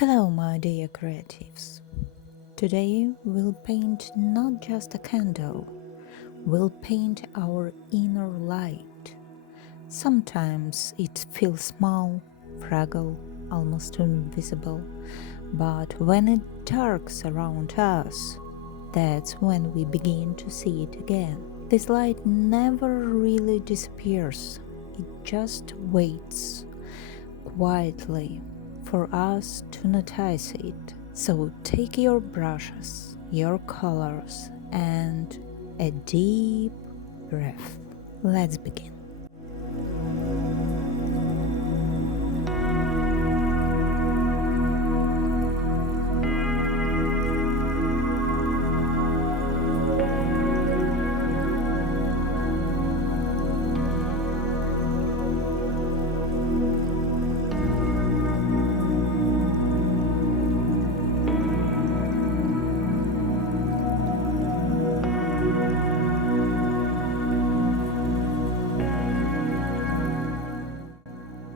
Hello, my dear creatives. Today we'll paint not just a candle, we'll paint our inner light. Sometimes it feels small, fragile, almost invisible, but when it darks around us, that's when we begin to see it again. This light never really disappears, it just waits quietly for us to notice it. So take your brushes, your colors, and a deep breath. Let's begin.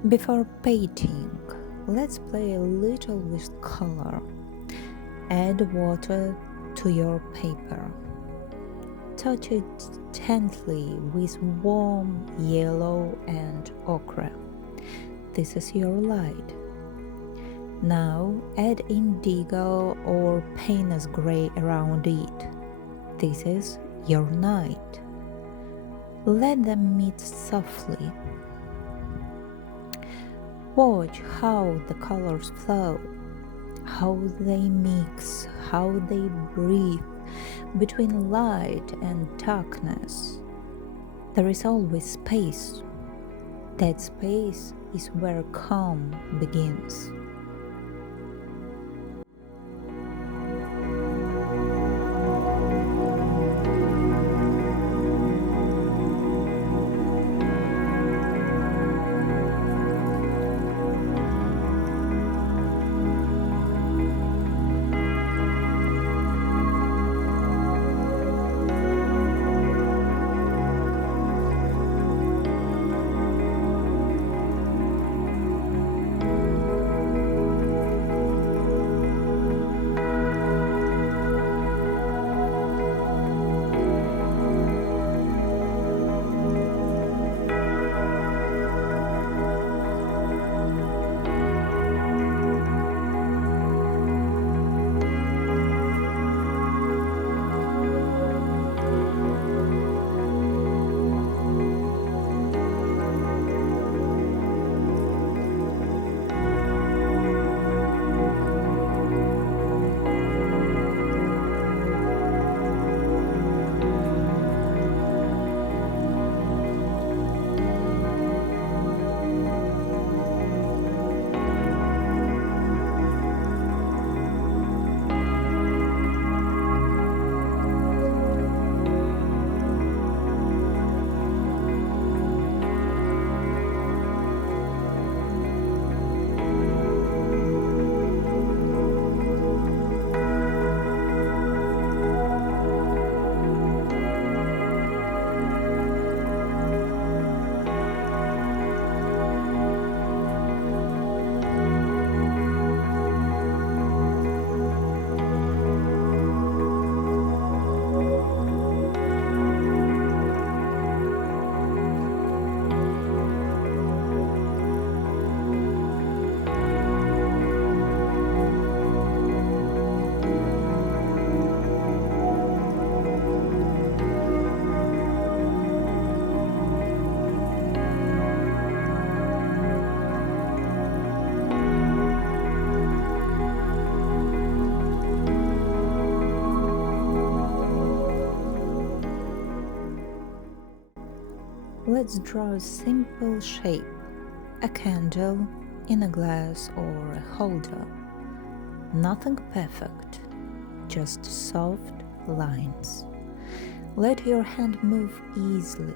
Before painting, let's play a little with color. Add water to your paper. Touch it gently with warm yellow and ochre. This is your light. Now add indigo or Payne's gray around it. This is your night. Let them meet softly. Watch how the colors flow, how they mix, how they breathe between light and darkness. There is always space. That space is where calm begins. Let's draw a simple shape, a candle in a glass or a holder. Nothing perfect, just soft lines. Let your hand move easily,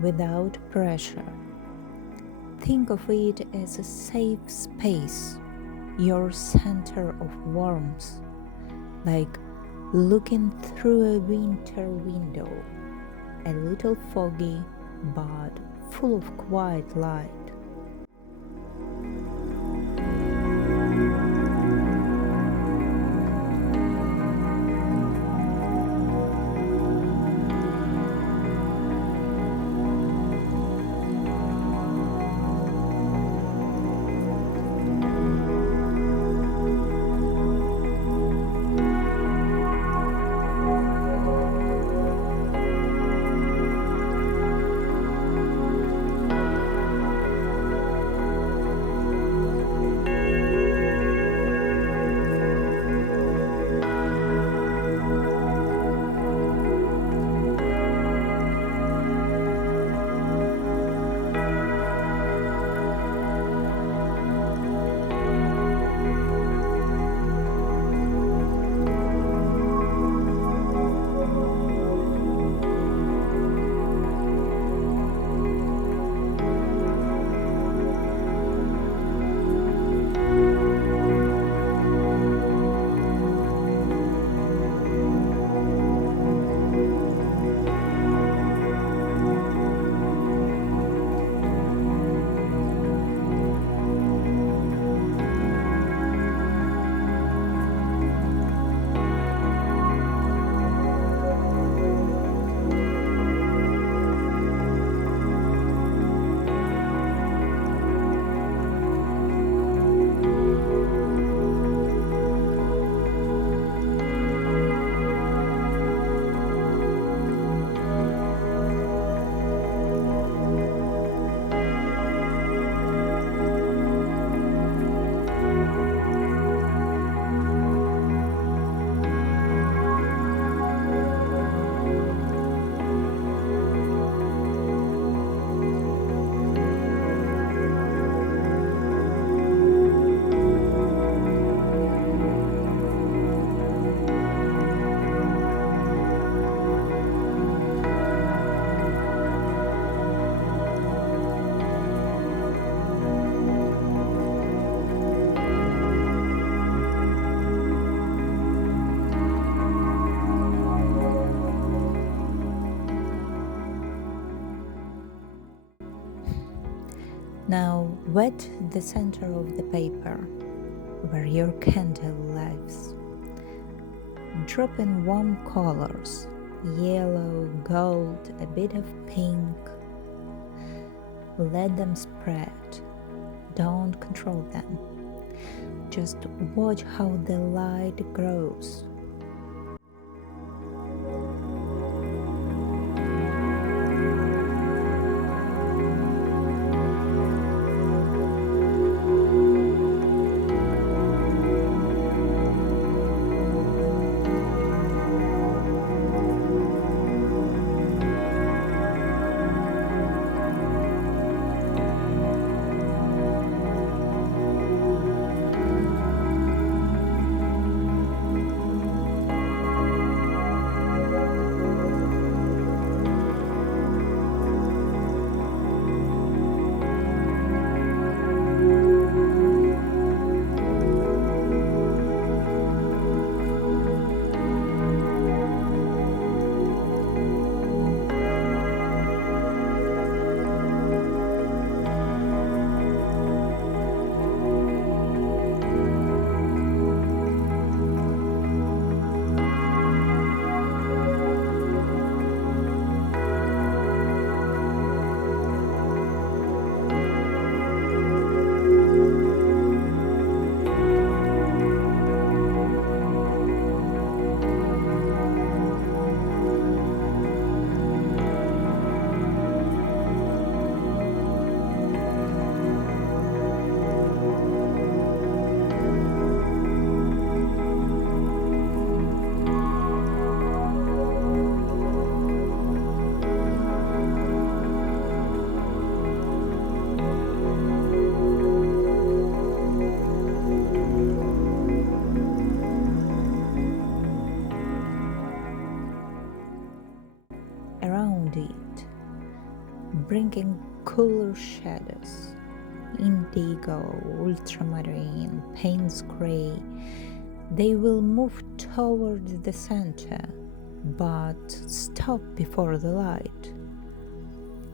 without pressure. Think of it as a safe space, your center of warmth, like looking through a winter window, a little foggy but full of quiet light. Wet the center of the paper where your candle lives. Drop in warm colors, yellow, gold, a bit of pink. Let them spread. Don't control them. Just watch how the light grows. Around it, bringing cooler shadows, indigo, ultramarine, Payne's gray. They will move toward the center, but stop before the light.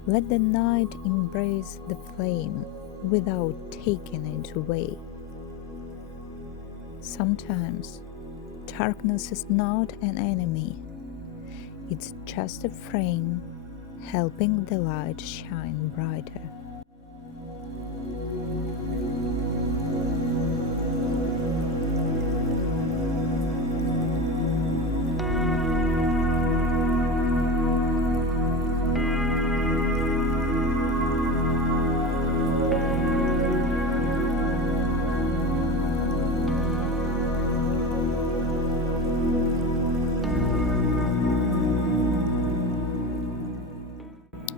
Let the night embrace the flame without taking it away. Sometimes, darkness is not an enemy. It's just a frame helping the light shine brighter.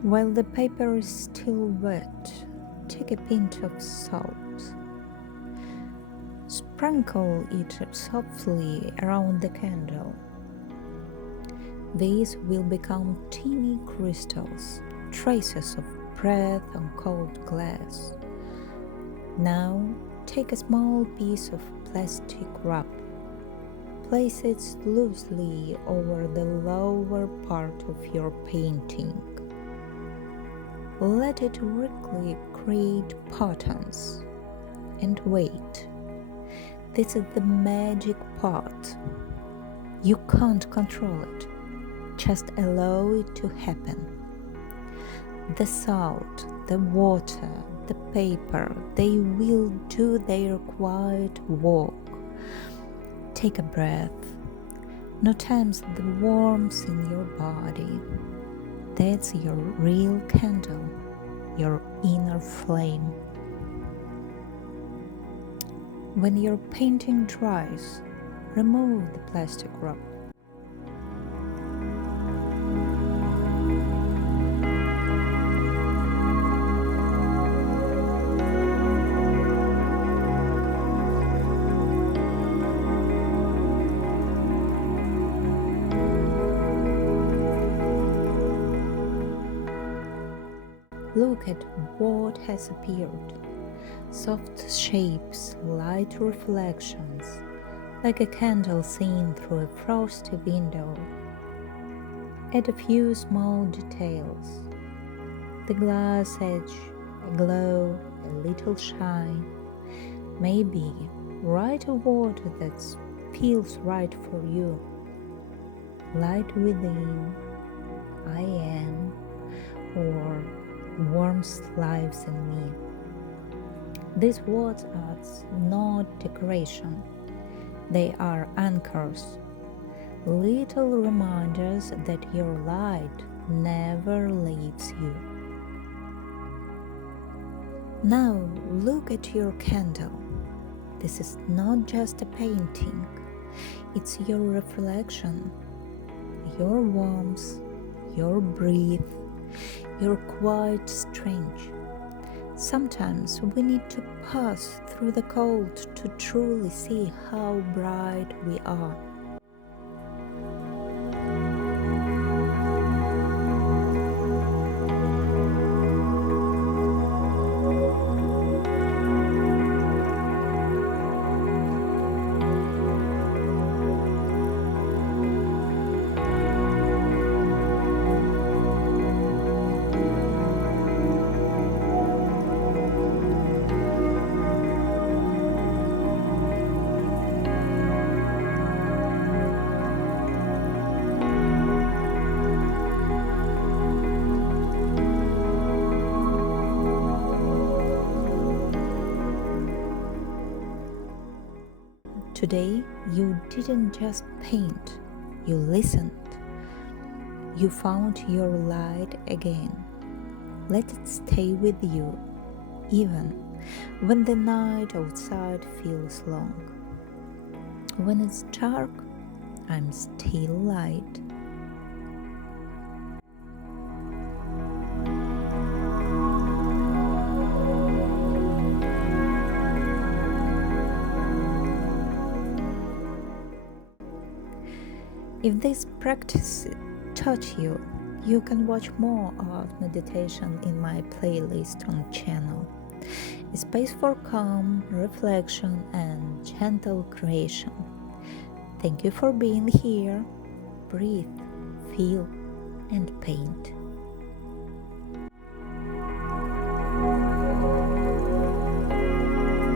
While the paper is still wet, take a pinch of salt. Sprinkle it softly around the candle. These will become teeny crystals, traces of breath on cold glass. Now, take a small piece of plastic wrap. Place it loosely over the lower part of your painting. Let it quickly create patterns and wait. This is the magic part. You can't control it. Just allow it to happen. The salt, the water, the paper, they will do their quiet work. Take a breath. Notice the warmth in your body. That's your real candle, your inner flame. When your painting dries, remove the plastic wrap. Look at what has appeared. Soft shapes, light reflections, like a candle seen through a frosty window. Add a few small details. The glass edge, a glow, a little shine. Maybe write a word that feels right for you. Light within, I am, or warmth lives in me. These words are not decoration, they are anchors, little reminders that your light never leaves you. Now look at your candle. This is not just a painting, it's your reflection, your warmth, your breath, your quiet strength. Sometimes we need to pass through the cold to truly see how bright we are. Today, you didn't just paint, you listened. You found your light again. Let it stay with you, even when the night outside feels long. When it's dark, I'm still light. If this practice touched you, you can watch more art meditation in my playlist on channel. A space for calm, reflection, and gentle creation. Thank you for being here. Breathe, feel, and paint.